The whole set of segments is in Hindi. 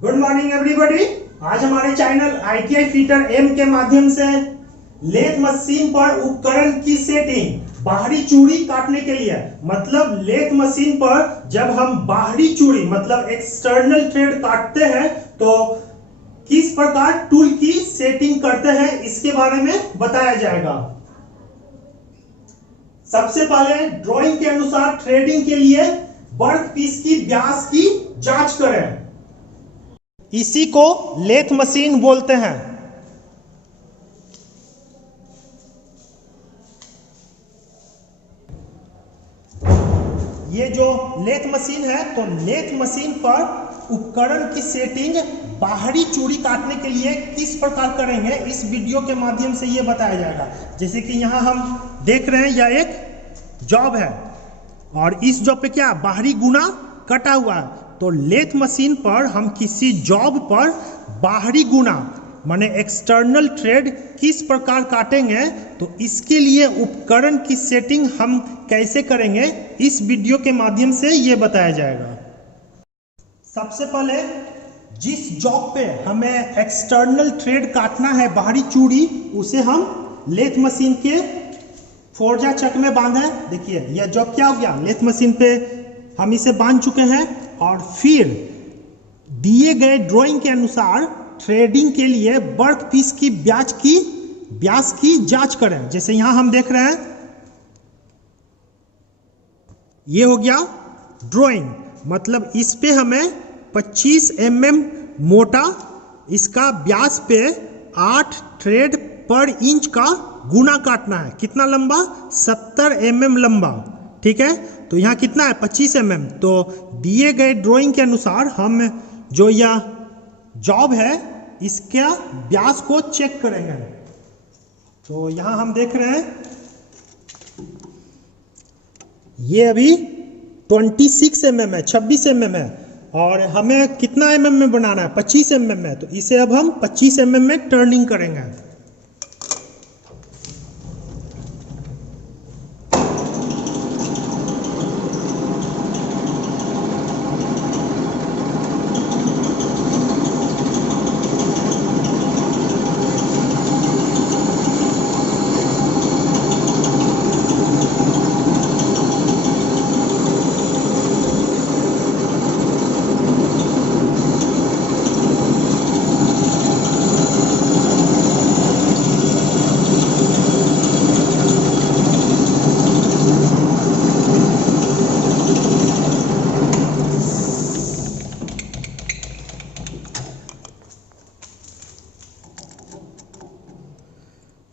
Good morning everybody. आज हमारे चैनल ITI फीटर एम के माध्यम से लेथ मशीन पर उपकरण की सेटिंग बाहरी चूड़ी काटने के लिए, मतलब लेथ मशीन पर जब हम बाहरी चूड़ी मतलब एक्सटर्नल थ्रेड काटते हैं तो किस प्रकार टूल की सेटिंग करते हैं इसके बारे में बताया जाएगा। सबसे पहले ड्राइंग के अनुसार थ्रेडिंग के लिए वर्क पीस की व्यास की जांच करें। इसी को लेथ मशीन बोलते हैं। ये जो लेथ मशीन है तो लेथ मशीन पर उपकरण की सेटिंग बाहरी चूड़ी काटने के लिए किस प्रकार करेंगे इस वीडियो के माध्यम से ये बताया जाएगा। जैसे कि यहाँ हम देख रहे हैं यह एक जॉब है और इस जॉब पे क्या बाहरी गुना कटा हुआ है। तो लेथ मशीन पर हम किसी जॉब पर बाहरी गुना माने एक्सटर्नल थ्रेड किस प्रकार काटेंगे तो इसके लिए उपकरण की सेटिंग हम कैसे करेंगे इस वीडियो के माध्यम से ये बताया जाएगा। सबसे पहले जिस जॉब पे हमें एक्सटर्नल थ्रेड काटना है बाहरी चूड़ी, उसे हम लेथ मशीन के फोर्जा चक में बांधे। देखिए यह जॉब क्या हो गया, लेथ मशीन पे हम इसे बांध चुके हैं और फिर दिए गए ड्राइंग के अनुसार थ्रेडिंग के लिए वर्क पीस की व्यास की जांच करें। जैसे यहां हम देख रहे हैं ये हो गया ड्राइंग, मतलब इस पे हमें 25 mm मोटा इसका व्यास पे 8 थ्रेड पर इंच का गुना काटना है। कितना लंबा, 70 mm लंबा। ठीक है, तो यहाँ कितना है 25 mm। तो दिए गए ड्राइंग के अनुसार हम जो यह जॉब है इसका व्यास को चेक करेंगे। तो यहाँ हम देख रहे हैं ये अभी 26 mm है, 26 mm है और हमें कितना mm में बनाना है, 25 mm में। तो इसे अब हम 25 mm में टर्निंग करेंगे।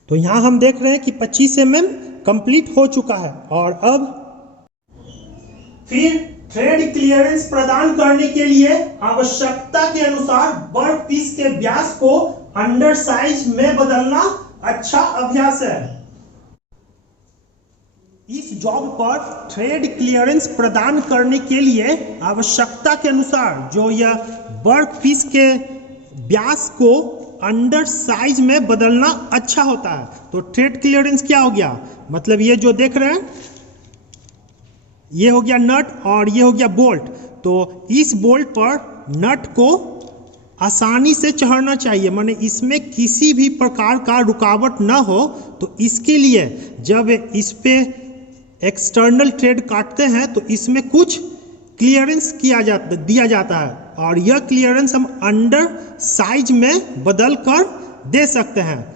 तो यहां हम देख रहे हैं कि 25 mm कंप्लीट हो चुका है और अब फिर थ्रेड क्लियरेंस प्रदान करने के लिए आवश्यकता के अनुसार वर्क पीस के व्यास को अंडर साइज में बदलना अच्छा अभ्यास है। इस जॉब पर थ्रेड क्लियरेंस प्रदान करने के लिए आवश्यकता के अनुसार जो यह वर्क पीस के व्यास को अंडर साइज में बदलना अच्छा होता है। तो थ्रेड क्लियरेंस क्या हो गया, मतलब ये जो देख रहे हैं ये हो गया नट और ये हो गया बोल्ट। तो इस बोल्ट पर नट को आसानी से चढ़ना चाहिए, माने इसमें किसी भी प्रकार का रुकावट ना हो। तो इसके लिए जब इस पे एक्सटर्नल थ्रेड काटते हैं तो इसमें कुछ क्लियरेंस दिया जाता है और यह क्लियरेंस हम अंडर साइज में बदल कर दे सकते हैं।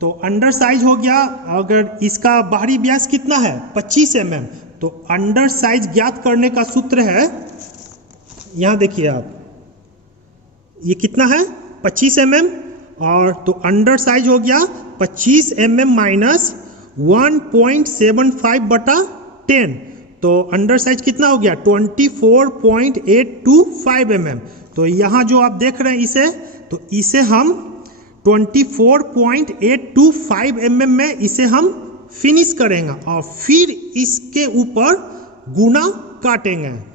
तो अंडर साइज हो गया, अगर इसका बाहरी व्यास कितना है 25 mm, तो अंडर साइज ज्ञात करने का सूत्र है, यहां देखिए आप ये कितना है 25 mm और तो अंडर साइज हो गया 25 mm माइनस 1.75/10। तो अंडर साइज कितना हो गया 24.825 mm। तो यहाँ जो आप देख रहे हैं इसे हम 24.825 mm में इसे हम फिनिश करेंगे और फिर इसके ऊपर गुना काटेंगे।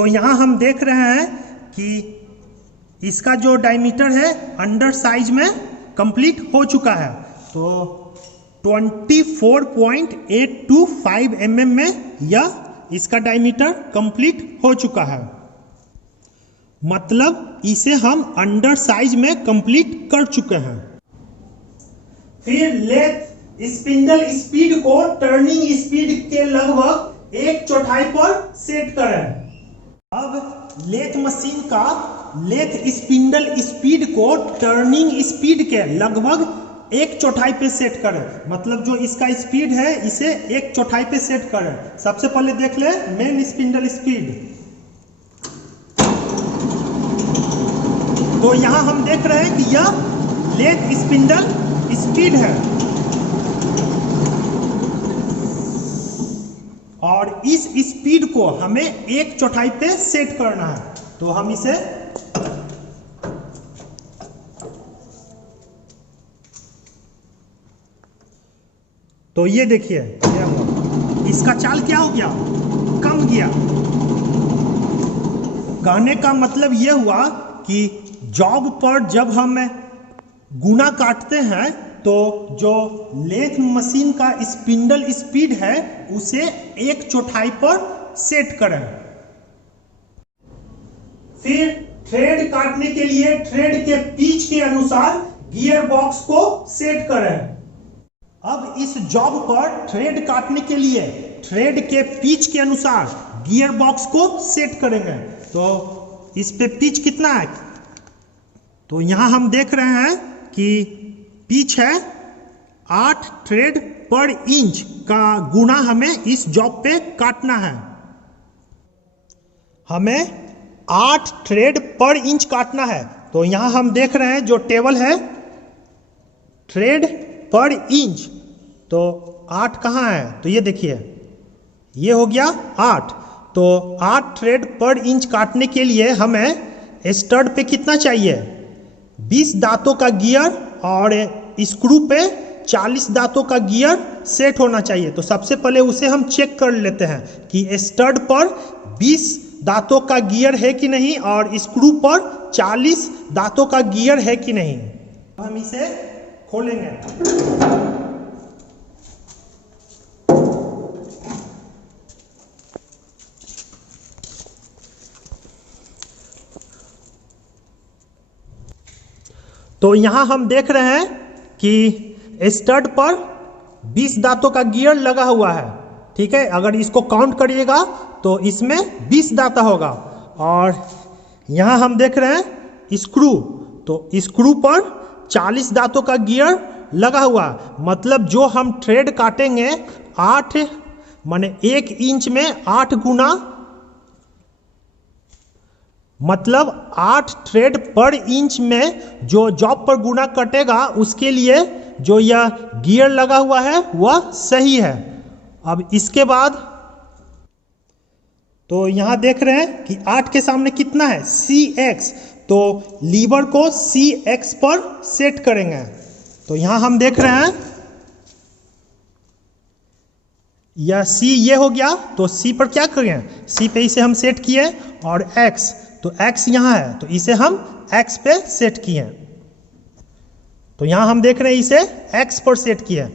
तो यहाँ हम देख रहे हैं कि इसका जो डायमीटर है अंडर साइज में कंप्लीट हो चुका है। तो 24.825 mm में यह इसका डायमीटर कंप्लीट हो चुका है, मतलब इसे हम अंडर साइज में कंप्लीट कर चुके हैं। फिर लेथ स्पिंडल स्पीड को टर्निंग स्पीड के लगभग 1/4 पर सेट करें। अब लेथ मशीन का लेथ स्पिंडल स्पीड को टर्निंग स्पीड के लगभग 1/4 पे सेट करें, मतलब जो इसका स्पीड है इसे 1/4 पे सेट करें। सबसे पहले देख ले मेन स्पिंडल स्पीड। तो यहां हम देख रहे हैं कि यह लेथ स्पिंडल स्पीड है और इस स्पीड को हमें 1/4 पे सेट करना है। तो हम इसे तो ये देखिए क्या हुआ, इसका चाल क्या हो गया, कम गया। कहने का मतलब ये हुआ कि जॉब पर जब हम गुना काटते हैं तो जो लेथ मशीन का स्पिंडल स्पीड है उसे 1/4 पर सेट करें। फिर थ्रेड काटने के लिए थ्रेड के पिच के अनुसार गियर बॉक्स को सेट करें। अब इस जॉब पर थ्रेड काटने के लिए थ्रेड के पिच के अनुसार गियर बॉक्स को सेट करेंगे। तो इस पे पिच कितना है, तो यहां हम देख रहे हैं कि पिच है 8 थ्रेड पर इंच का गुना हमें इस जॉब पे काटना है। हमें 8 थ्रेड पर इंच काटना है। तो यहां हम देख रहे हैं जो टेबल है थ्रेड पर इंच, तो 8 कहाँ है, तो ये देखिए ये हो गया 8। तो 8 थ्रेड पर इंच काटने के लिए हमें स्टड पे कितना चाहिए, 20 दांतों का गियर और स्क्रू पे 40 दांतों का गियर सेट होना चाहिए। तो सबसे पहले उसे हम चेक कर लेते हैं कि स्टड पर 20 दांतों का गियर है कि नहीं और स्क्रू पर 40 दांतों का गियर है कि नहीं। हम इसे खोलेंगे। तो यहां हम देख रहे हैं कि स्टड पर 20 दांतों का गियर लगा हुआ है, ठीक है। अगर इसको काउंट करिएगा तो इसमें 20 दांता होगा। और यहां हम देख रहे हैं स्क्रू, तो स्क्रू पर 40 दांतों का गियर लगा हुआ, मतलब जो हम थ्रेड काटेंगे 8 माने 1 इंच में 8 गुना, मतलब 8 थ्रेड पर इंच में जो जॉब पर गुना कटेगा उसके लिए जो यह गियर लगा हुआ है वह सही है। अब इसके बाद तो यहां देख रहे हैं कि 8 के सामने कितना है, CX, तो लीवर को CX पर सेट करेंगे। तो यहां हम देख रहे हैं यह C ये हो गया, तो C पर क्या करें, C पे इसे हम सेट किए और X, तो X यहां है तो इसे हम X पे सेट किए। तो यहां हम देख रहे हैं इसे X पर सेट किए,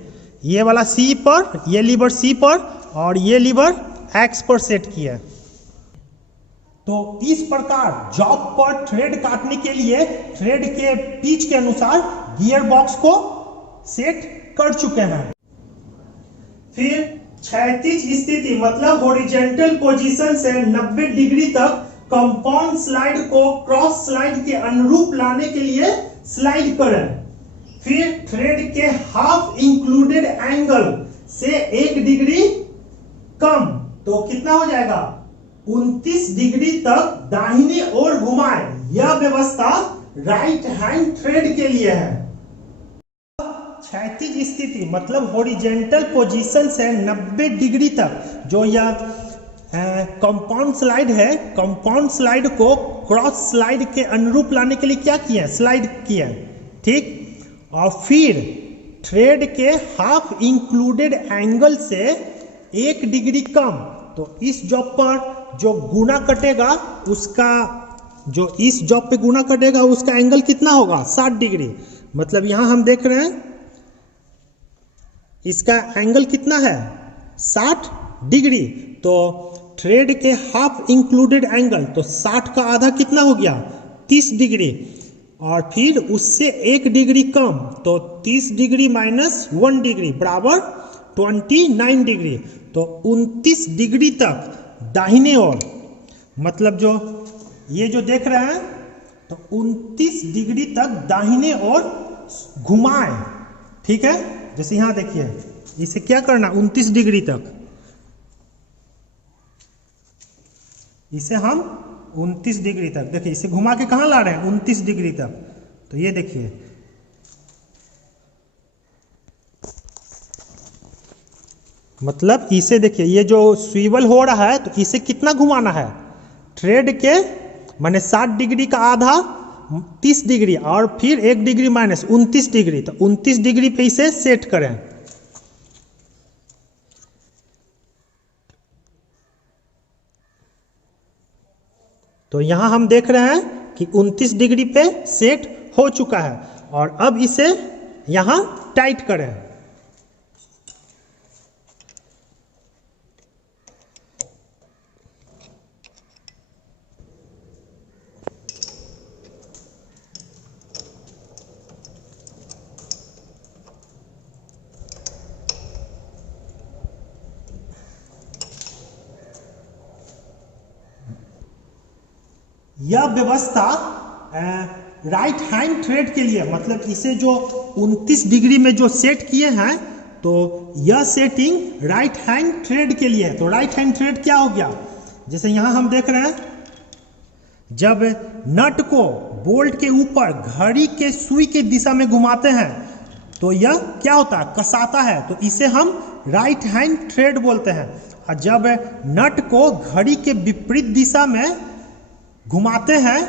ये वाला C पर, ये लीवर C पर और ये लीवर X पर सेट किए। तो इस प्रकार जॉब पर थ्रेड काटने के लिए थ्रेड के पिच के अनुसार गियर बॉक्स को सेट कर चुके हैं। फिर क्षैतिज स्थिति मतलब हॉरिजॉन्टल पोजीशन से 90 डिग्री तक कंपाउंड स्लाइड को क्रॉस स्लाइड के अनुरूप लाने के लिए स्लाइड करें। फिर थ्रेड के हाफ इंक्लूडेड एंगल से 1 डिग्री कम, तो कितना हो जाएगा 29 डिग्री तक दाहिने ओर घुमाएं। यह व्यवस्था राइट हैंड थ्रेड के लिए है। क्षैतिज स्थिति मतलब हॉरिजॉन्टल पोजीशन से 90 डिग्री तक जो यह कंपाउंड स्लाइड है, कंपाउंड स्लाइड को क्रॉस स्लाइड के अनुरूप लाने के लिए क्या किया, स्लाइड किया, ठीक। और फिर थ्रेड के हाफ इंक्लूडेड एंगल से 1 डिग्री कम, तो इस जॉब पर जो गुना कटेगा उसका, जो इस जॉब पे गुना कटेगा उसका एंगल कितना होगा, 60 डिग्री। मतलब यहां हम देख रहे हैं इसका एंगल कितना है, 60 डिग्री। तो थ्रेड के हाफ इंक्लूडेड एंगल, तो 60 का आधा कितना हो गया, 30 डिग्री। और फिर उससे 1 डिग्री कम, तो 30 डिग्री माइनस 1 डिग्री बराबर 29 डिग्री। तो 29 डिग्री तक दाहिने ओर, मतलब जो ये जो देख रहे हैं, तो 29 डिग्री तक दाहिने ओर घुमाएं। ठीक है, जैसे यहां देखिए इसे क्या करना, 29 डिग्री तक, इसे हम 29 डिग्री तक, देखिए इसे घुमा के कहां ला रहे हैं, 29 डिग्री तक। तो ये देखिए मतलब इसे देखिए, ये जो स्विवल हो रहा है तो इसे कितना घुमाना है, थ्रेड के माने 60 डिग्री का आधा 30 डिग्री और फिर 1 डिग्री माइनस 29 डिग्री, तो 29 डिग्री पे इसे सेट करें। तो यहां हम देख रहे हैं कि 29 डिग्री पे सेट हो चुका है और अब इसे यहां टाइट करें। यह व्यवस्था राइट हैंड थ्रेड के लिए, मतलब इसे जो 29 डिग्री में जो सेट किए हैं, तो यह सेटिंग राइट हैंड थ्रेड के लिए है। तो राइट हैंड थ्रेड क्या हो गया, जैसे यहां हम देख रहे हैं, जब नट को बोल्ट के ऊपर घड़ी के सुई के दिशा में घुमाते हैं तो यह क्या होता है, कसाता है, तो इसे हम राइट हैंड थ्रेड बोलते हैं। और जब नट को घड़ी के विपरीत दिशा में घुमाते हैं,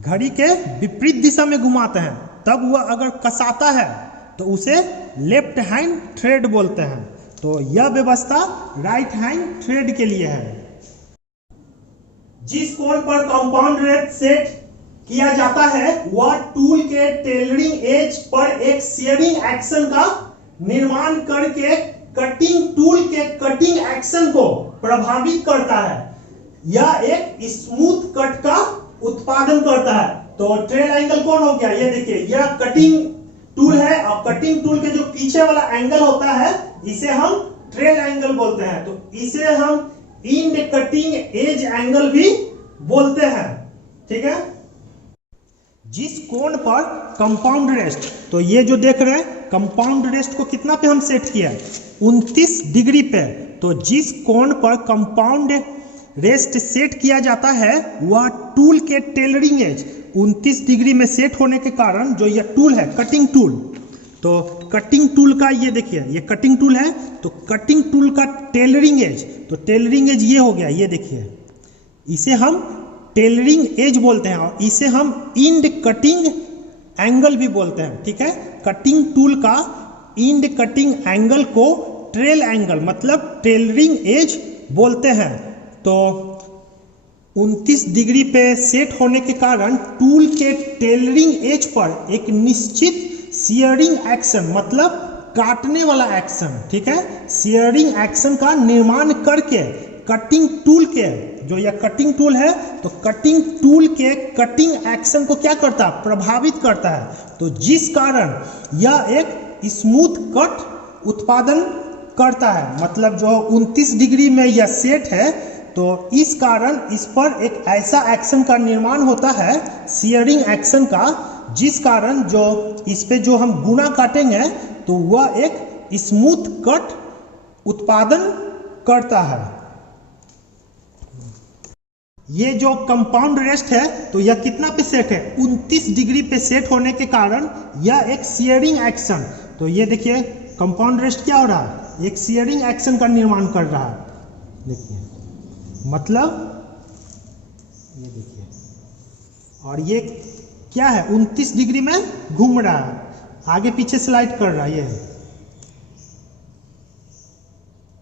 घड़ी के विपरीत दिशा में घुमाते हैं, तब वह अगर कसाता है तो उसे लेफ्ट हैंड थ्रेड बोलते हैं। तो यह व्यवस्था राइट हैंड थ्रेड के लिए है। जिस कोण पर कंपाउंड रेट सेट किया जाता है वह टूल के टेलरिंग एज पर एक शेयरिंग एक्शन का निर्माण करके कटिंग टूल के कटिंग एक्शन को प्रभावित करता है। यह एक स्मूथ कट का उत्पादन करता है। तो ट्रेल एंगल कौन हो गया, ये देखिए, यह कटिंग टूल है और कटिंग टूल के जो पीछे वाला एंगल होता है इसे हम ट्रेल एंगल बोलते हैं। तो इसे हम इंड कटिंग एज एंगल भी बोलते हैं। ठीक है, जिस कोण पर कंपाउंड रेस्ट, तो ये जो देख रहे हैं कंपाउंड रेस्ट को कितना पे हम सेट किया है, 29 डिग्री पे। तो जिस कोण पर कंपाउंड रेस्ट सेट किया जाता है वह टूल के टेलरिंग एज 29 डिग्री में सेट होने के कारण जो यह टूल है कटिंग टूल, तो कटिंग टूल का ये देखिए, ये कटिंग टूल है, तो कटिंग टूल का टेलरिंग एज, तो टेलरिंग एज ये हो गया, ये देखिए, इसे हम टेलरिंग एज बोलते हैं और इसे हम इंड कटिंग एंगल भी बोलते हैं। ठीक है, कटिंग टूल का इंड कटिंग एंगल को ट्रेल एंगल मतलब टेलरिंग एज बोलते हैं। तो 29 डिग्री पे सेट होने के कारण टूल के टेलरिंग एज पर एक निश्चित शियरिंग एक्शन मतलब काटने वाला एक्शन, ठीक है, शियरिंग एक्शन का निर्माण करके कटिंग टूल के, जो यह कटिंग टूल है, तो कटिंग टूल के कटिंग एक्शन को क्या करता है, प्रभावित करता है। तो जिस कारण यह एक स्मूथ कट उत्पादन करता है, मतलब जो 29 डिग्री में यह सेट है, तो इस कारण इस पर एक ऐसा एक्शन का निर्माण होता है, शियरिंग एक्शन का, जिस कारण जो इस पे जो हम गुना काटेंगे तो वह एक स्मूथ कट उत्पादन करता है। ये जो कंपाउंड रेस्ट है तो यह कितना पे सेट है, 29 डिग्री पे सेट होने के कारण यह एक शियरिंग एक्शन, तो ये देखिए कंपाउंड रेस्ट क्या हो रहा है, एक शियरिंग एक्शन का निर्माण कर रहा है। देखिए मतलब ये देखिए, और ये क्या है, 29 डिग्री में घूम रहा है, आगे पीछे स्लाइड कर रहा है ये।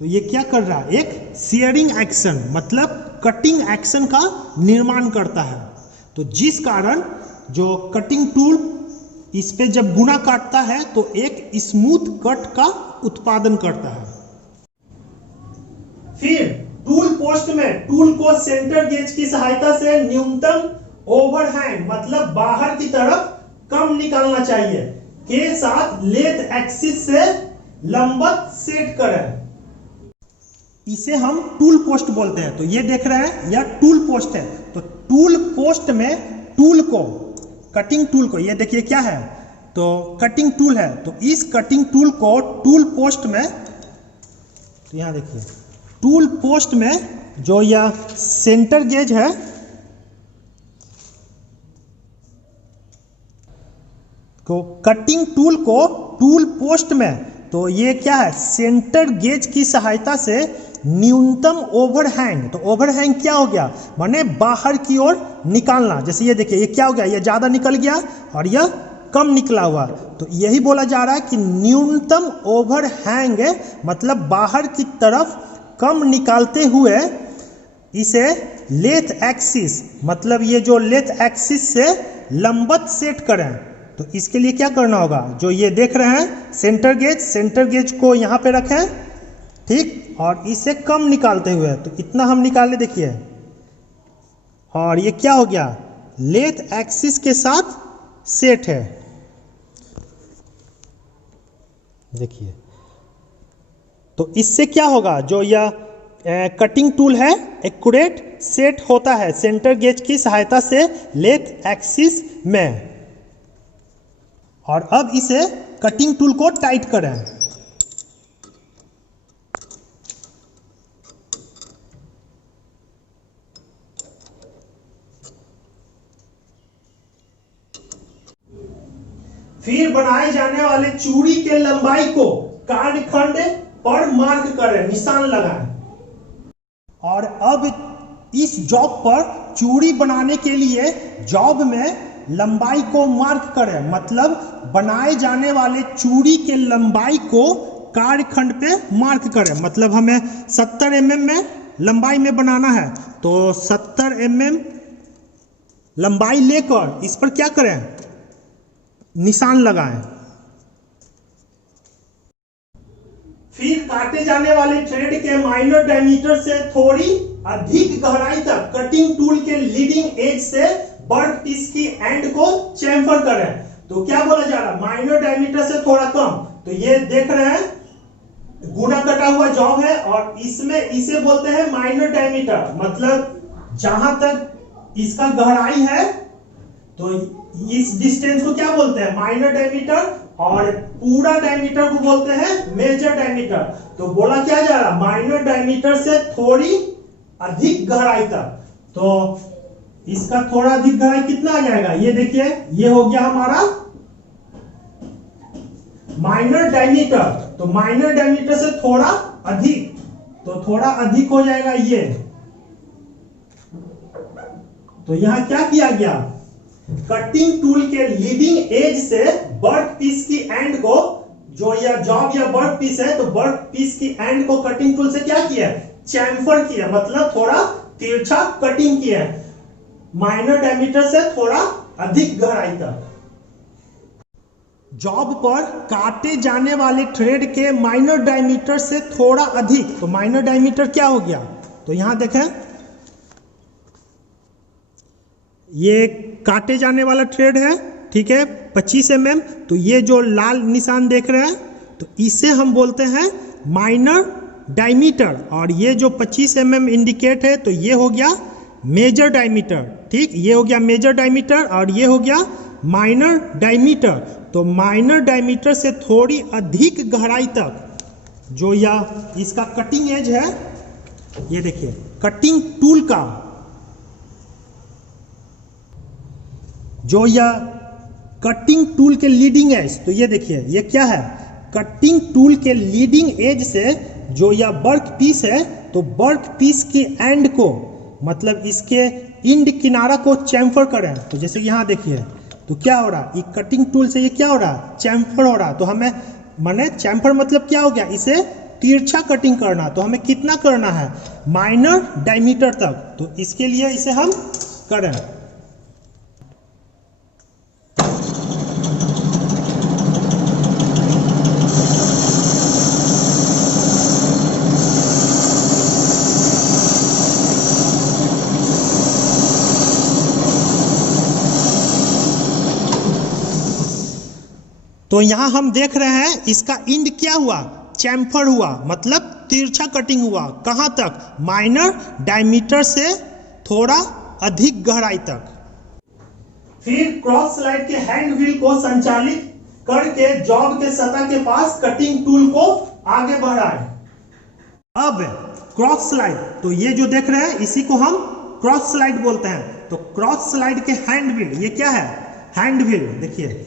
तो ये क्या कर रहा है, एक शेयरिंग एक्शन मतलब कटिंग एक्शन का निर्माण करता है। तो जिस कारण जो कटिंग टूल इस पे जब गुना काटता है तो एक स्मूथ कट का उत्पादन करता है। फिर टूल पोस्ट में टूल को सेंटर गेज की सहायता से न्यूनतम ओवरहैंग मतलब बाहर की तरफ कम निकालना चाहिए के साथ लेथ एक्सिस से लंबवत सेट करें। इसे हम टूल पोस्ट बोलते हैं। तो ये देख रहे हैं यह टूल पोस्ट है। तो टूल पोस्ट में टूल को कटिंग टूल को ये देखिए क्या है, तो कटिंग टूल है। तो इस कटिंग टूल को टूल पोस्ट में, तो यहां देखिए टूल पोस्ट में जो यह सेंटर गेज है तो कटिंग टूल को टूल पोस्ट में, तो ये क्या है, सेंटर गेज की सहायता से न्यूनतम ओवरहैंग। तो ओवरहैंग क्या हो गया, माने बाहर की ओर निकालना। जैसे ये देखिए ये क्या हो गया, ये ज्यादा निकल गया और यह कम निकला हुआ। तो यही बोला जा रहा है कि न्यूनतम ओवरहैंग मतलब बाहर की तरफ कम निकालते हुए इसे लेथ एक्सिस मतलब ये जो लेथ एक्सिस से लंबवत सेट करें। तो इसके लिए क्या करना होगा, जो ये देख रहे हैं सेंटर गेज को यहाँ पे रखें, ठीक, और इसे कम निकालते हुए, तो इतना हम निकाले देखिए, और ये क्या हो गया, लेथ एक्सिस के साथ सेट है। देखिए तो इससे क्या होगा, जो यह कटिंग टूल है एक्यूरेट सेट होता है सेंटर गेज की सहायता से लेथ एक्सिस में। और अब इसे कटिंग टूल को टाइट करें। फिर बनाए जाने वाले चूड़ी के लंबाई को कार्यखंड पर मार्क करें, निशान लगाएं। और अब इस जॉब पर चूड़ी बनाने के लिए जॉब में लंबाई को मार्क करें, मतलब बनाए जाने वाले चूड़ी के लंबाई को कार्यखंड पे मार्क करें। मतलब हमें 70 mm में लंबाई में बनाना है, तो 70 mm लंबाई लेकर इस पर क्या करें, निशान लगाएं। फिर काटे जाने वाले थ्रेड के माइनर डायमीटर से थोड़ी अधिक गहराई तक कटिंग टूल के लीडिंग एज से वर्क पीस की एंड को चैम्फर करें। तो क्या बोला जा रहा है, माइनर डायमीटर से थोड़ा कम। तो ये देख रहे हैं गुना कटा हुआ जॉब है और इसमें इसे बोलते हैं माइनर डायमीटर, मतलब जहां तक इसका गहराई है तो इस डिस्टेंस को क्या बोलते हैं, माइनर डायमीटर, और पूरा डायमीटर को बोलते हैं मेजर डायमीटर। तो बोला क्या जा रहा, माइनर डायमीटर से थोड़ी अधिक गहराई तक। तो इसका थोड़ा अधिक गहराई कितना आ जाएगा, ये देखिए ये हो गया हमारा माइनर डायमीटर। तो माइनर डायमीटर से थोड़ा अधिक, तो थोड़ा अधिक हो जाएगा ये। तो यहां क्या किया गया, कटिंग टूल के लीडिंग एज से वर्क पीस की एंड को, जो यह जॉब या वर्क पीस है, तो वर्क पीस की एंड को कटिंग टूल से क्या किया, चैम्फर किया, मतलब थोड़ा तिरछा कटिंग किया, माइनर डायमीटर से थोड़ा अधिक गहराई तक। जॉब पर काटे जाने वाले थ्रेड के माइनर डायमीटर से थोड़ा अधिक, तो माइनर डायमीटर क्या हो गया, तो यहां देखें ये काटे जाने वाला थ्रेड है, ठीक है, 25 mm। तो ये जो लाल निशान देख रहे हैं तो इसे हम बोलते हैं माइनर डायमीटर, और ये जो 25 mm इंडिकेट है तो ये हो गया मेजर डायमीटर, ठीक, ये हो गया मेजर डायमीटर और ये हो गया माइनर डायमीटर। तो माइनर डायमीटर से थोड़ी अधिक गहराई तक जो यह इसका कटिंग एज है, ये देखिए कटिंग टूल का जो यह कटिंग टूल के लीडिंग एज, तो ये देखिए ये क्या है, कटिंग टूल के लीडिंग एज से जो यह वर्क पीस है, तो वर्क पीस की एंड को, मतलब इसके इंड किनारा को चैम्फर करें। तो जैसे यहाँ देखिए तो क्या हो रहा, ये कटिंग टूल से ये क्या हो रहा, चैम्फर हो रहा। तो हमें माने चैम्फर मतलब क्या हो गया, इसे तिरछा कटिंग करना, तो हमें कितना करना है, माइनर डायमीटर तक। तो इसके लिए इसे हम करें। तो यहां हम देख रहे हैं इसका इंड क्या हुआ, चैम्फर हुआ, मतलब तिरछा कटिंग हुआ। कहां तक, माइनर डायमीटर से थोड़ा अधिक गहराई तक। फिर क्रॉस स्लाइड के हैंड व्हील को संचालित करके जॉब के सतह के पास कटिंग टूल को आगे बढ़ाएं। अब क्रॉस स्लाइड, तो ये जो देख रहे हैं इसी को हम क्रॉस स्लाइड बोलते हैं। तो क्रॉस स्लाइड के हैंड व्हील, ये क्या है, हैंड व्हील। देखिए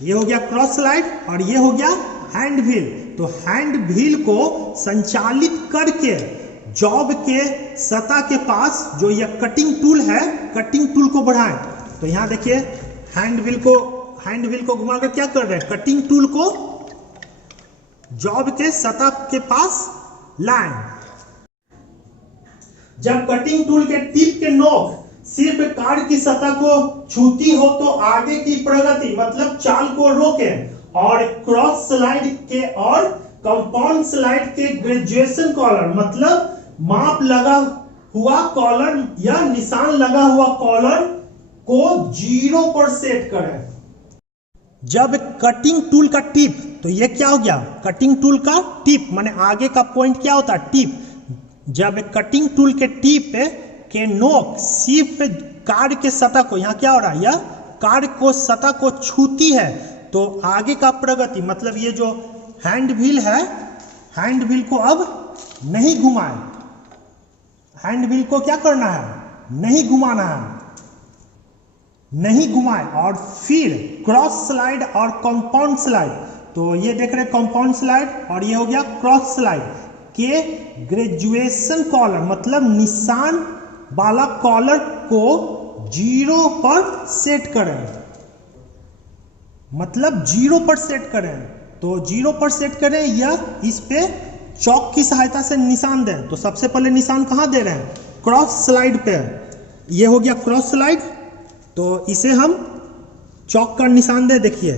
ये हो गया क्रॉस स्लाइड और ये हो गया हैंड व्हील। तो हैंड व्हील को संचालित करके जॉब के सतह के पास जो ये कटिंग टूल है, कटिंग टूल को बढ़ाएं। तो यहां देखिए हैंड व्हील को घुमाकर क्या कर रहे हैं, कटिंग टूल को जॉब के सतह के पास लाएं। जब कटिंग टूल के टिप के नोक सिर्फ कार्ड की सतह को छूती हो तो आगे की प्रगति मतलब चाल को रोकें और क्रॉस स्लाइड के और कंपाउंड स्लाइड के ग्रेजुएशन कॉलर मतलब माप लगा हुआ कॉलर या निशान लगा हुआ कॉलर को 0 पर सेट करें। जब कटिंग टूल का टिप, तो ये क्या हो गया, कटिंग टूल का टिप माने आगे का पॉइंट क्या होता है, टिप। जब कटिंग टूल के टिप के नोक सिर्फ कार्ड के सतह को, यहाँ क्या हो रहा है, यह कार्ड को सतह को छूती है तो आगे का प्रगति मतलब ये जो हैंड व्हील है, हैंड व्हील को अब नहीं घुमाए। हैंड व्हील को क्या करना है, नहीं घुमाना है, नहीं घुमाए। और फिर क्रॉस स्लाइड और कंपाउंड स्लाइड, तो ये देख रहे हैं कंपाउंड स्लाइड और ये हो गया क्रॉस स्लाइड के ग्रेजुएशन कॉलर मतलब निशान वाला कॉलर को 0 पर सेट करें, मतलब 0 पर सेट करें। तो 0 पर सेट करें या इस पे चौक की सहायता से निशान दें। तो सबसे पहले निशान कहां दे रहे हैं, क्रॉस स्लाइड पे। ये हो गया क्रॉस स्लाइड, तो इसे हम चौक का निशान दें। देखिए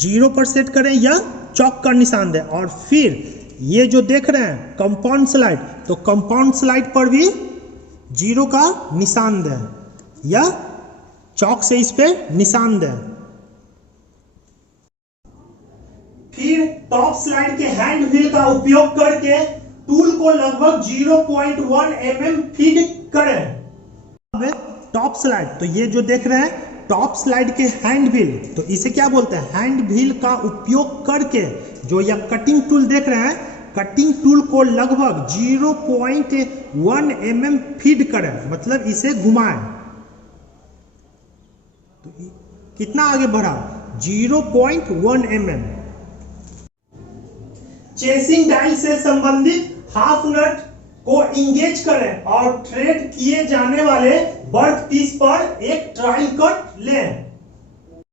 0 पर सेट करें या चौक का निशान दें। और फिर ये जो देख रहे हैं कंपाउंड स्लाइड, तो कंपाउंड स्लाइड पर भी 0 का निशान दें या चौक से इस पे निशान दें। फिर टॉप स्लाइड के हैंड व्हील का उपयोग करके टूल को लगभग 0.1 mm फीड करें। अब टॉप स्लाइड, तो ये जो देख रहे हैं टॉप स्लाइड के हैंड व्हील, तो इसे क्या बोलते हैं, हैंड व्हील का उपयोग करके जो यह कटिंग टूल देख रहे हैं, कटिंग टूल को लगभग 0.1 mm फीड करें मतलब इसे घुमाएं। तो कितना आगे बढ़ा, 0.1 mm। चेसिंग डायल से संबंधित हाफ नट को इंगेज करें और थ्रेड किए जाने वाले वर्क पीस पर एक ट्रायल कट लें।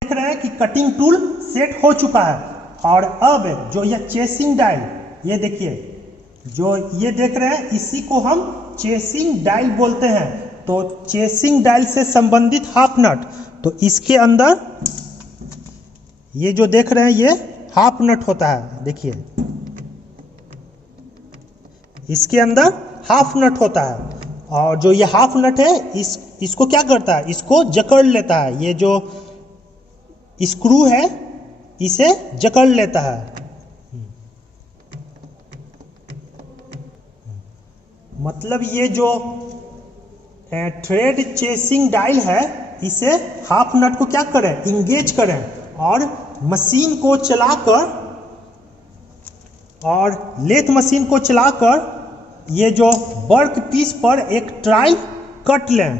देख रहे हैं कि कटिंग टूल सेट हो चुका है और अब जो यह चेसिंग डायल, ये देखिए जो ये देख रहे हैं इसी को हम चेसिंग डायल बोलते हैं। तो चेसिंग डायल से संबंधित हाफ नट, तो इसके अंदर ये जो देख रहे हैं ये हाफ नट होता है। देखिए इसके अंदर हाफ नट होता है और जो ये हाफ नट है इसको क्या करता है, इसको जकड़ लेता है। ये जो स्क्रू है इसे जकड़ लेता है। मतलब ये जो थ्रेड चेसिंग डायल है इसे हाफ नट को क्या करें, इंगेज करें और मशीन को चलाकर और लेथ मशीन को चलाकर ये जो वर्क पीस पर एक ट्रायल कट लें।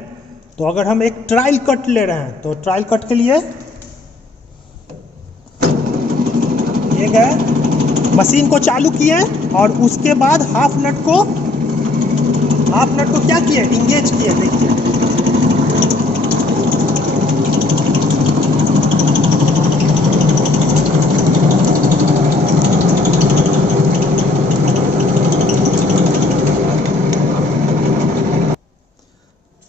तो अगर हम एक ट्रायल कट ले रहे हैं तो ट्रायल कट के लिए ये गए मशीन को चालू किए और उसके बाद हाफ नट को क्या किए, इंगेज किए। देखिए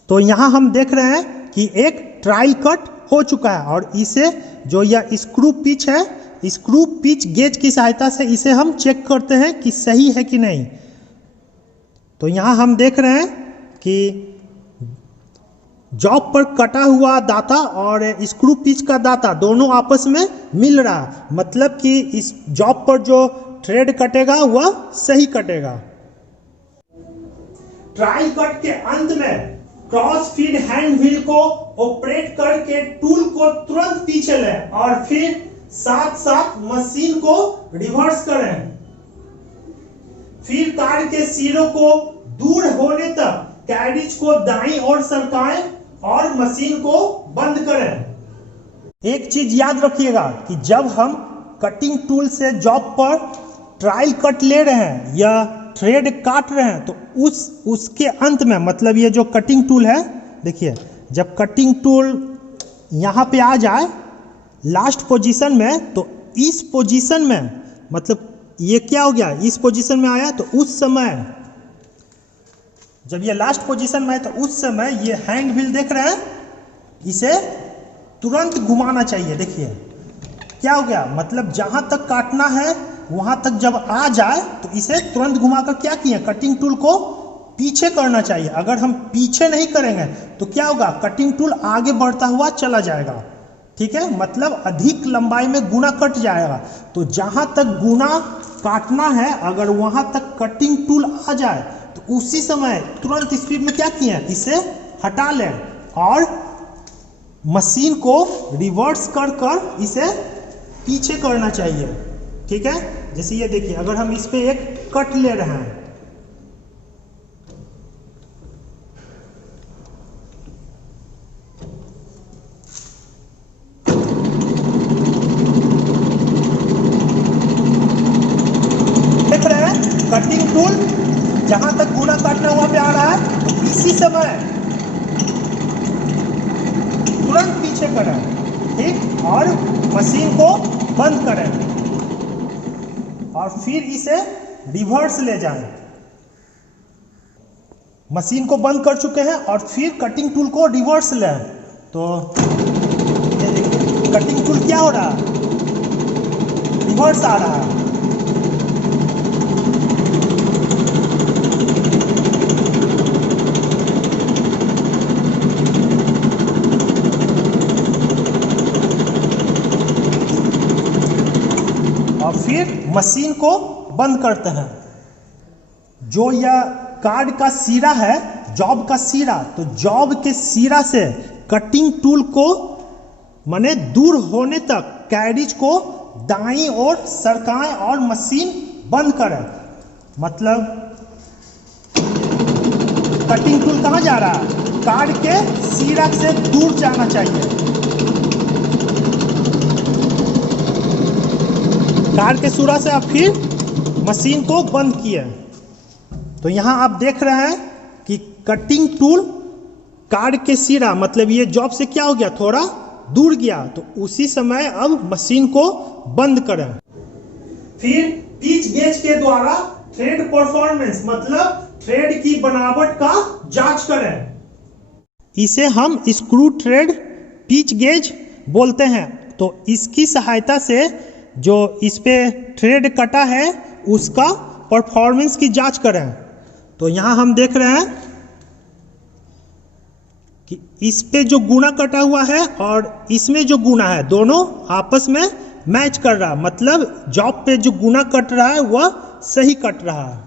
तो यहाँ हम देख रहे हैं कि एक ट्रायल कट हो चुका है और इसे जो यह स्क्रू पिच है, स्क्रू पिच गेज की सहायता से इसे हम चेक करते हैं कि सही है कि नहीं। तो यहाँ हम देख रहे हैं कि जॉब पर कटा हुआ दाता और स्क्रू पिच का दाता दोनों आपस में मिल रहा है, मतलब कि इस जॉब पर जो थ्रेड कटेगा वह सही कटेगा। ट्रायल कट के अंत में क्रॉस फीड हैंड व्हील को ऑपरेट करके टूल को तुरंत पीछे लें और फिर साथ साथ मशीन को रिवर्स करें। फिर कार के सिरों को दूर होने तक कैरिज को दाईं ओर सरकाएं और मशीन को बंद करें। एक चीज याद रखिएगा कि जब हम कटिंग टूल से जॉब पर ट्रायल कट ले रहे हैं या थ्रेड काट रहे हैं तो उसके अंत में, मतलब ये जो कटिंग टूल है, देखिए जब कटिंग टूल यहाँ पे आ जाए लास्ट पोजीशन में, तो इस पोजीशन में, मतलब ये क्या हो गया, इस पोजीशन में आया, तो उस समय जब ये लास्ट पोजीशन में है तो उस समय ये हैंड व्हील देख रहे हैं, इसे तुरंत घुमाना चाहिए। देखिए क्या हो गया, मतलब जहां तक काटना है वहां तक जब आ जाए तो इसे तुरंत घुमाकर क्या किए, कटिंग टूल को पीछे करना चाहिए। अगर हम पीछे नहीं करेंगे तो क्या होगा, कटिंग टूल आगे बढ़ता हुआ चला जाएगा, ठीक है, मतलब अधिक लंबाई में गुना कट जाएगा। तो जहां तक गुना काटना है अगर वहां तक कटिंग टूल आ जाए तो उसी समय तुरंत स्पीड में क्या किए, इसे हटा लें और मशीन को रिवर्स कर कर इसे पीछे करना चाहिए, ठीक है। जैसे ये देखिए, अगर हम इस पे एक कट ले रहे हैं, देख रहे हैं कटिंग टूल जहां तक गुना काटना हुआ पे आ रहा है तो इसी समय तुरंत पीछे करें, ठीक, और मशीन को बंद करें और फिर इसे रिवर्स ले जाएं। मशीन को बंद कर चुके हैं और फिर कटिंग टूल को रिवर्स लें, तो ये देखिए कटिंग टूल क्या हो रहा है, रिवर्स आ रहा है। और फिर मशीन को बंद करते हैं। जो यह कार्ड का सिरा है, जॉब का सिरा, तो जॉब के सिरा से कटिंग टूल को माने दूर होने तक कैरिज को दाईं ओर सरकाएं और मशीन बंद करें। मतलब कटिंग टूल कहाँ जा रहा है, कार्ड के सिरा से दूर जाना चाहिए। कार के सुरा से आप फिर मशीन को बंद किए। तो यहाँ आप देख रहे हैं कि कटिंग टूल कार के सिरा, मतलब ये जॉब से क्या हो गया, थोड़ा दूर गया, तो उसी समय अब मशीन को बंद करें। फिर पिच गेज के द्वारा थ्रेड परफॉर्मेंस, मतलब थ्रेड की बनावट का जांच करें। इसे हम स्क्रू थ्रेड पिच गेज बोलते हैं। तो इसकी सहायता से जो इस पे थ्रेड कटा है उसका परफॉर्मेंस की जांच करें। तो यहाँ हम देख रहे हैं कि इस पे जो गुना कटा हुआ है और इसमें जो गुना है दोनों आपस में मैच कर रहा है, मतलब जॉब पे जो गुना कट रहा है वह सही कट रहा है।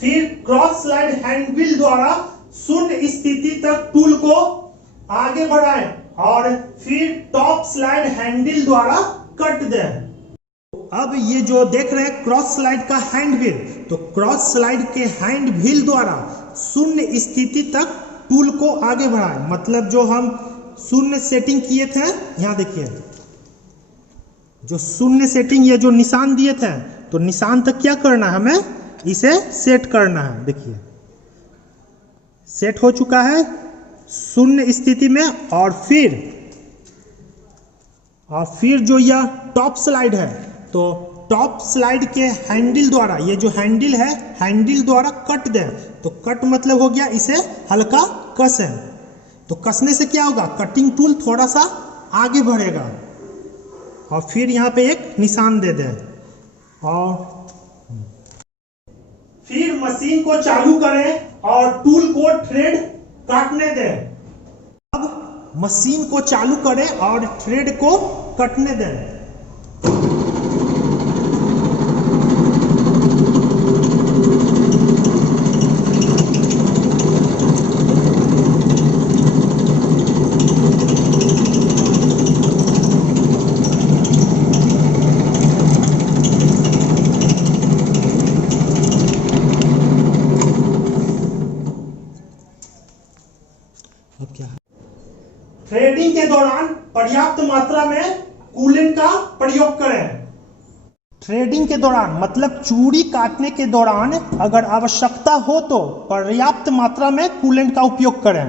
फिर क्रॉस स्लाइड हैंड व्हील द्वारा शून्य स्थिति तक टूल को आगे बढ़ाएं और फिर टॉप स्लाइड हैंडल द्वारा कट दें। अब ये जो देख रहे हैं क्रॉस स्लाइड का हैंड व्हील, तो क्रॉस स्लाइड के हैंड व्हील द्वारा शून्य स्थिति तक टूल को आगे बढ़ाएं। मतलब जो हम शून्य सेटिंग किए थे, यहाँ देखिए जो शून्य सेटिंग, ये जो निशान दिए थे, तो निशान तक क्या करना है, हमें इसे सेट करना है। देखिए सेट हो चुका है शून्य स्थिति में। और फिर जो यह टॉप स्लाइड है, तो टॉप स्लाइड के हैंडल द्वारा, ये जो हैंडल है हैंडल द्वारा कट दें। तो कट मतलब हो गया इसे हल्का कसें। तो कसने से क्या होगा, कटिंग टूल थोड़ा सा आगे बढ़ेगा और फिर यहाँ पे एक निशान दे दें और फिर मशीन को चालू करें और टूल को थ्रेड काटने दें। अब मशीन को चालू करें और थ्रेड को कटने दें। अब क्या है, थ्रेडिंग के दौरान पर्याप्त मात्रा में कूलेंट का प्रयोग करें। थ्रेडिंग के दौरान मतलब चूड़ी काटने के दौरान अगर आवश्यकता हो तो पर्याप्त मात्रा में कूलेंट का उपयोग करें।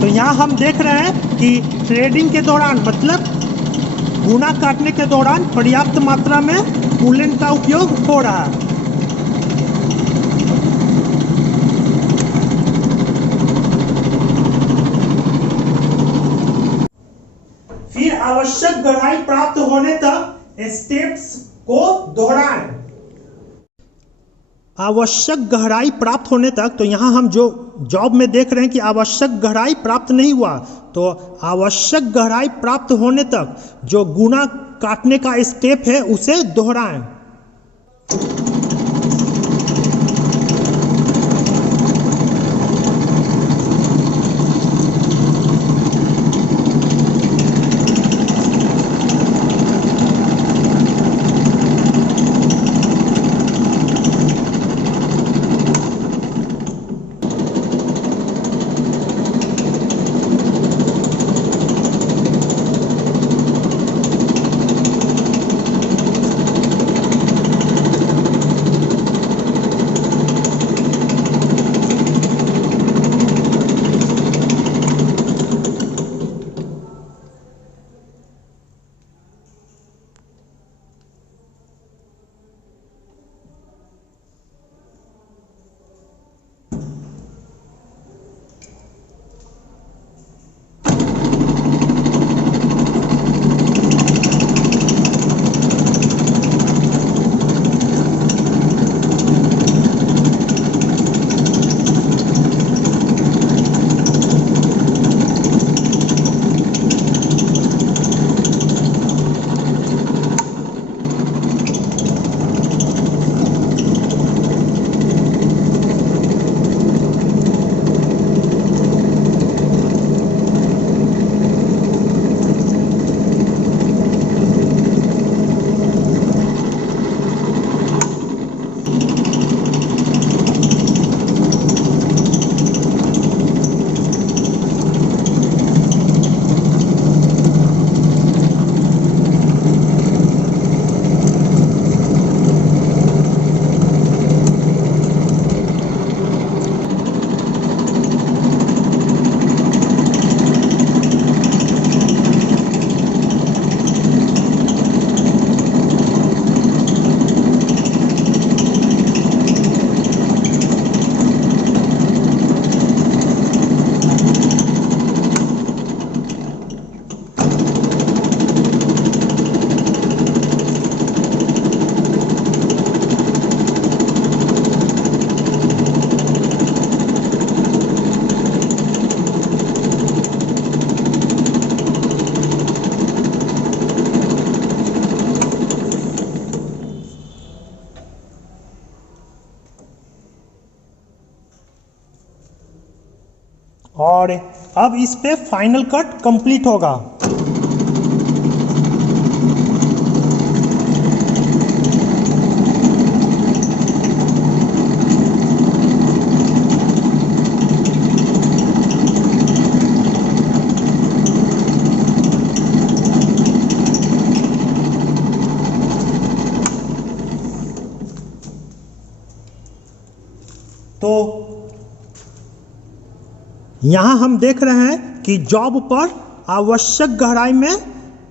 तो यहाँ हम देख रहे हैं कि थ्रेडिंग के दौरान मतलब गुना काटने के दौरान पर्याप्त मात्रा में कूलेंट का उपयोग हो रहा है। फिर आवश्यक गहराई प्राप्त होने तक स्टेप्स को दोहराएं। आवश्यक गहराई प्राप्त होने तक, तो यहाँ हम जो जॉब में देख रहे हैं कि आवश्यक गहराई प्राप्त नहीं हुआ, तो आवश्यक गहराई प्राप्त होने तक जो गुना काटने का स्टेप है उसे दोहराएं। और अब इस पे फाइनल कट कंप्लीट होगा। तो यहाँ हम देख रहे हैं कि जॉब पर आवश्यक गहराई में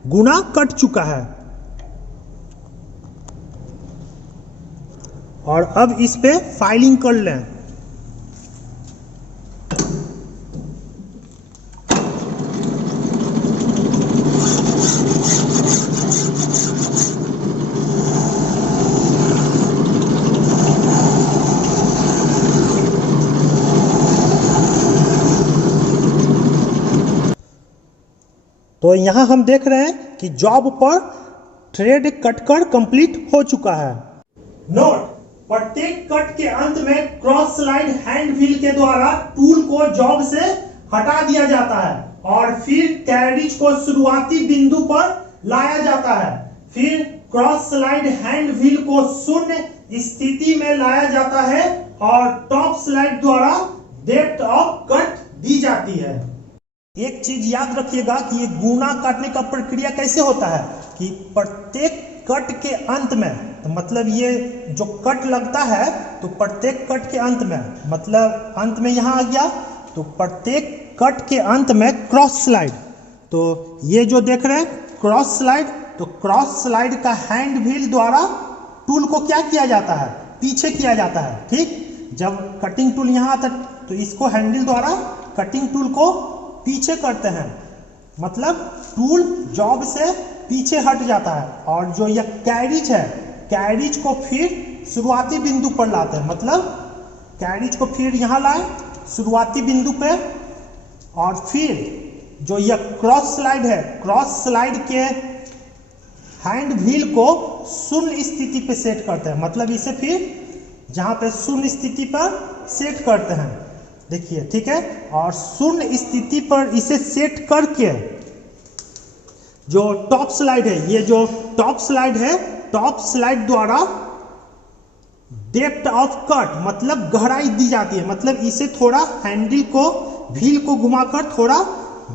गुना कट चुका है और अब इस पे फाइलिंग कर लें। तो यहाँ हम देख रहे हैं कि जॉब पर थ्रेड कटकर कंप्लीट हो चुका है। नोट, प्रत्येक कट के अंत में क्रॉस स्लाइड हैंड व्हील के द्वारा टूल को जॉब से हटा दिया जाता है और फिर कैरिज को शुरुआती बिंदु पर लाया जाता है। फिर क्रॉस स्लाइड हैंड व्हील को शून्य स्थिति में लाया जाता है और टॉप स्लाइड द्वारा डेप्थ ऑफ कट दी जाती है। एक चीज याद रखिएगा कि ये गुना काटने का प्रक्रिया कैसे होता है कि प्रत्येक कट के अंत में, तो मतलब ये जो कट लगता है तो प्रत्येक कट के अंत में, मतलब अंत में यहाँ आ गया तो प्रत्येक कट के अंत में क्रॉस स्लाइड, तो ये जो देख रहे हैं क्रॉस स्लाइड, तो क्रॉस स्लाइड का हैंड व्हील द्वारा टूल को क्या किया जाता है, पीछे किया जाता है। ठीक, जब कटिंग टूल यहाँ आता है तो इसको हैंडल द्वारा कटिंग टूल को पीछे करते हैं, मतलब टूल जॉब से पीछे हट जाता है और जो यह कैरिज है, कैरिज को फिर शुरुआती बिंदु पर लाते हैं, मतलब कैरिज को फिर यहाँ लाए शुरुआती बिंदु पे और फिर जो यह क्रॉस स्लाइड है, क्रॉस स्लाइड के हैंड व्हील को शून्य स्थिति पे सेट करते हैं, मतलब इसे फिर जहाँ पे शून्य स्थिति पर सेट करते हैं। देखिए, ठीक है, और शून्य स्थिति पर इसे सेट करके जो टॉप स्लाइड है, ये जो टॉप स्लाइड है, टॉप स्लाइड द्वारा डेप्थ ऑफ कट मतलब गहराई दी जाती है, मतलब इसे थोड़ा हैंडल को, व्हील को घुमाकर थोड़ा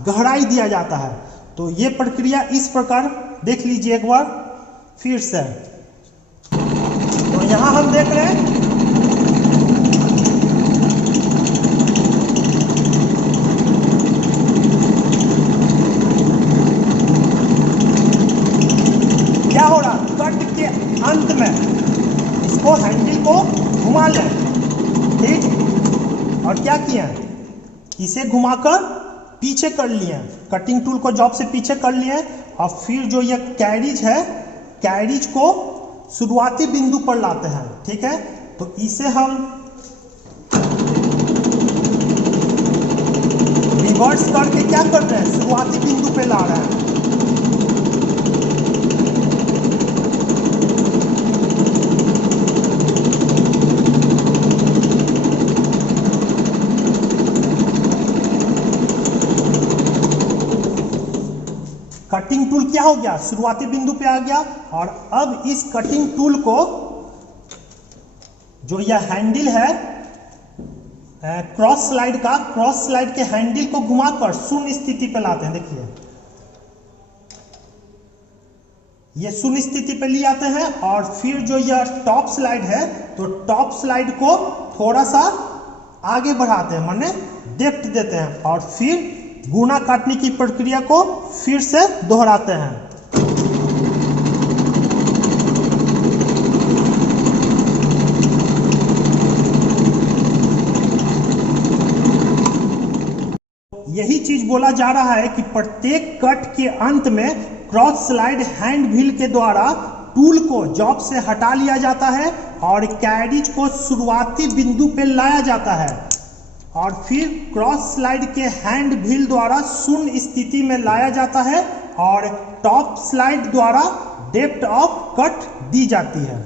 गहराई दिया जाता है। तो ये प्रक्रिया इस प्रकार देख लीजिए एक बार फिर से। तो यहां हम देख रहे हैं क्या हो रहा, कट के अंत में इसको हैंडल को घुमा लें, ठीक, और क्या किया, इसे घुमाकर पीछे कर लिए, कटिंग टूल को जॉब से पीछे कर लिए और फिर जो ये कैरिज है, कैरिज को शुरुआती बिंदु पर लाते हैं। ठीक है, तो इसे हम रिवर्स करके क्या कर रहे हैं, शुरुआती बिंदु पे ला रहे हैं। कटिंग टूल क्या हो गया, शुरुआती बिंदु पे आ गया और अब इस कटिंग टूल को जो यह हैंडल है क्रॉस स्लाइड का, क्रॉस स्लाइड के हैंडल को घुमाकर शून्य स्थिति पे लाते हैं। देखिए, ये शून्य स्थिति पे ले आते हैं और फिर जो यह टॉप स्लाइड है, तो टॉप स्लाइड को थोड़ा सा आगे बढ़ाते हैं, माने डेप्थ देते हैं और फिर गुना काटने की प्रक्रिया को फिर से दोहराते हैं। यही चीज बोला जा रहा है कि प्रत्येक कट के अंत में क्रॉस स्लाइड हैंड व्हील के द्वारा टूल को जॉब से हटा लिया जाता है और कैरिज को शुरुआती बिंदु पे लाया जाता है और फिर क्रॉस स्लाइड के हैंड व्हील द्वारा शून्य स्थिति में लाया जाता है और टॉप स्लाइड द्वारा डेप्थ ऑफ कट दी जाती है।